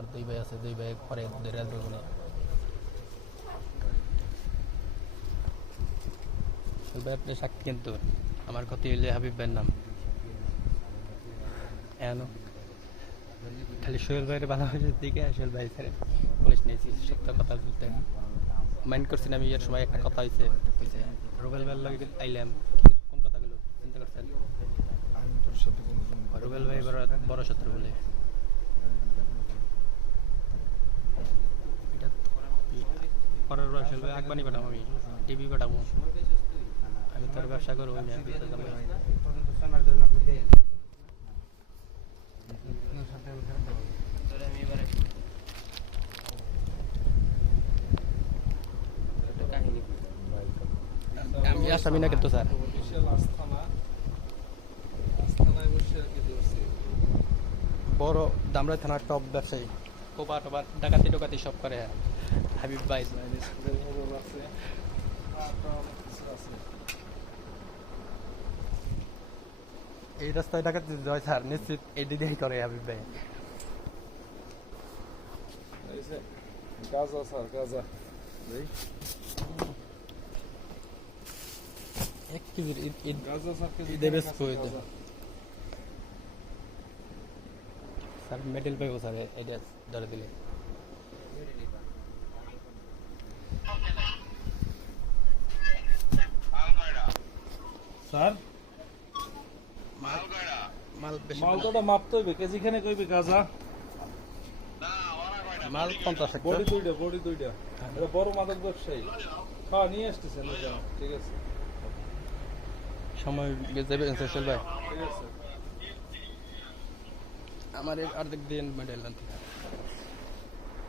আমার দুই ভাই আছে, দুই ভাই পরে ধরে আসবে মনে। দুই ভাই আপনি সাক্ষী, কিন্তু আমার ক্ষতি হইলে হাবিব ভাইয়ের নাম এনো খালি সোহেল ভাইয়ের ভালোবাসার দিকে সোহেল ভাই ছেড়ে পুলিশ নিয়েছি সত্য কথা বলতে মাইন্ড করছি না। আমি এর সময় একটা কথা হয়েছে, রুবেল ভাইয়ের লগে আইলাম, কোন কথাগুলো চিন্তা করছেন? রুবেল ভাই বড় শত্রু বলে এটা পরের বার সোহেল ভাই আকবানি পাঠাম, আমি টিভি পাঠাবো, আমি তোর ব্যবসা করবো না। আমি আসামি না কিন্তু স্যার, বড় দামরা থানার টপ ব্যবসায়ী, কোপা টোপা ডাকাতি টোকাতি সব করে হাবিব ভাই। এই রাস্তায় ডাকাতি যায় স্যার, নিশ্চিত এই দিদিই করে হাবিব ভাই। গাজা স্যার, গাজা এক কেজির গাজা স্যার, ঈদে বেশ কইতো স্যার, মেডেল পাইবো স্যার এটা ধরে দিলে। স্যার মাল বেশি মালটা মাপতে হইবে, কেজি খানে কইবে গাজা। মাল 50 বডি দুইটা এটা বড় মাদক ব্যবসায়ী। হ্যাঁ, নিয়ে আসতেছেন, ঠিক আছে সময় যাবে সোশ্যাল ভাই। ঠিক আছে। আমার অর্ধেক দিন মেডেল আনতে